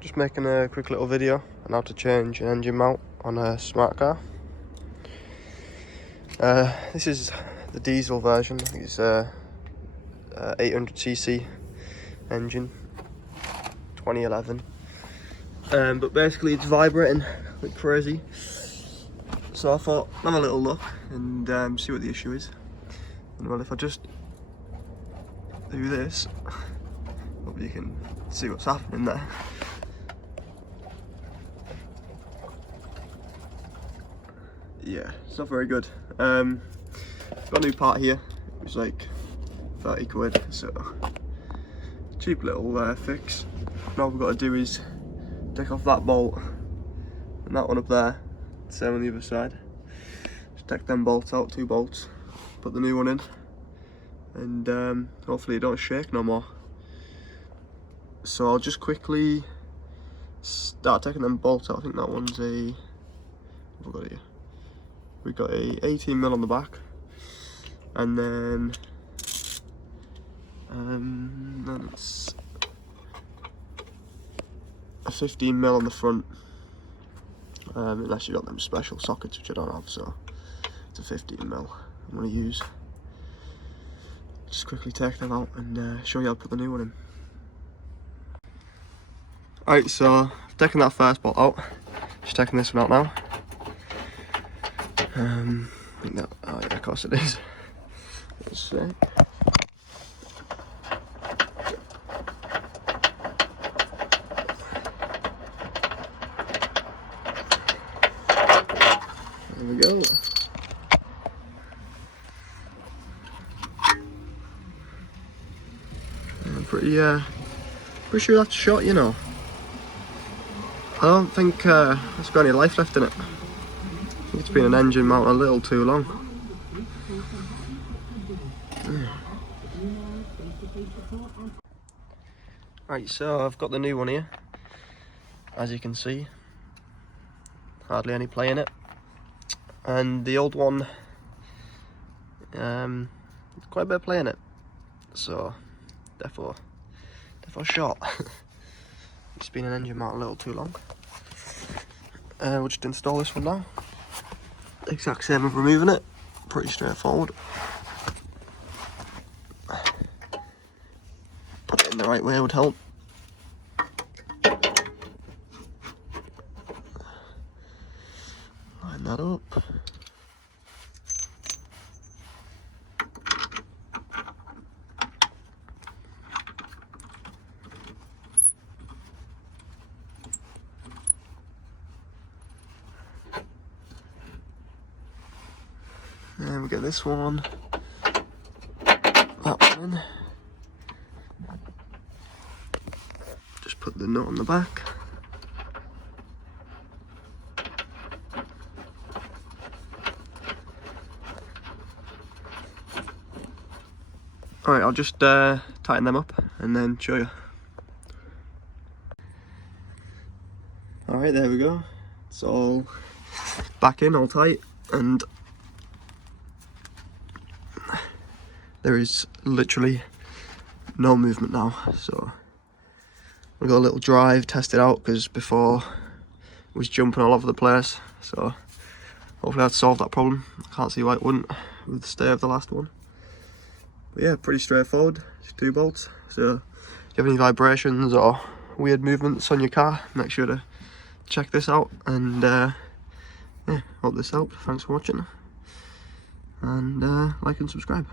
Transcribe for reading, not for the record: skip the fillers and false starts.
Just making a quick little video on how to change an engine mount on a smart car. This is the diesel version. I think it's a 800cc engine, 2011. But basically it's vibrating like crazy. So I thought, have a little look and see what the issue is. And well, if I just do this, hopefully you can see what's happening there. Yeah, it's not very good. Got a new part here. It was like 30 quid, so cheap little fix. Now all we've got to do is take off that bolt and that one up there. Same on the other side. Just take them bolts out, 2 bolts, put the new one in, and hopefully it don't shake no more. So I'll just quickly start taking them bolts out. I think that one's a, what have I got here? We've got a 18mm on the back, and then it's a 15mm on the front, unless you got them special sockets, which I don't have, so it's a 15mm I'm going to use. Just quickly take them out and show you how to put the new one in. Alright, so I've taken that first bolt out, just taking this one out now. I think that, oh yeah, of course it is. Let's see. There we go. I'm pretty sure that's shot, you know. I don't think there's got any life left in it. I think it's been an engine mount a little too long. Right, so I've got the new one here. As you can see, hardly any play in it. And the old one, quite a bit of play in it. So, therefore shot. It's been an engine mount a little too long. We'll just install this one now. Exact same as removing it, pretty straightforward. Put it in the right way would help. Line that up. And we get this one, that one in. Just put the nut on the back. Alright, I'll just tighten them up and then show you. Alright, there we go. It's all back in, all tight, and there is literally no movement now. So I've got a little drive, test it out, because before it was jumping all over the place. So hopefully I'd solve that problem. I can't see why it wouldn't with the stay of the last one. But yeah, pretty straightforward, just 2 bolts. So if you have any vibrations or weird movements on your car, make sure to check this out. And yeah, hope this helped. Thanks for watching, and like and subscribe.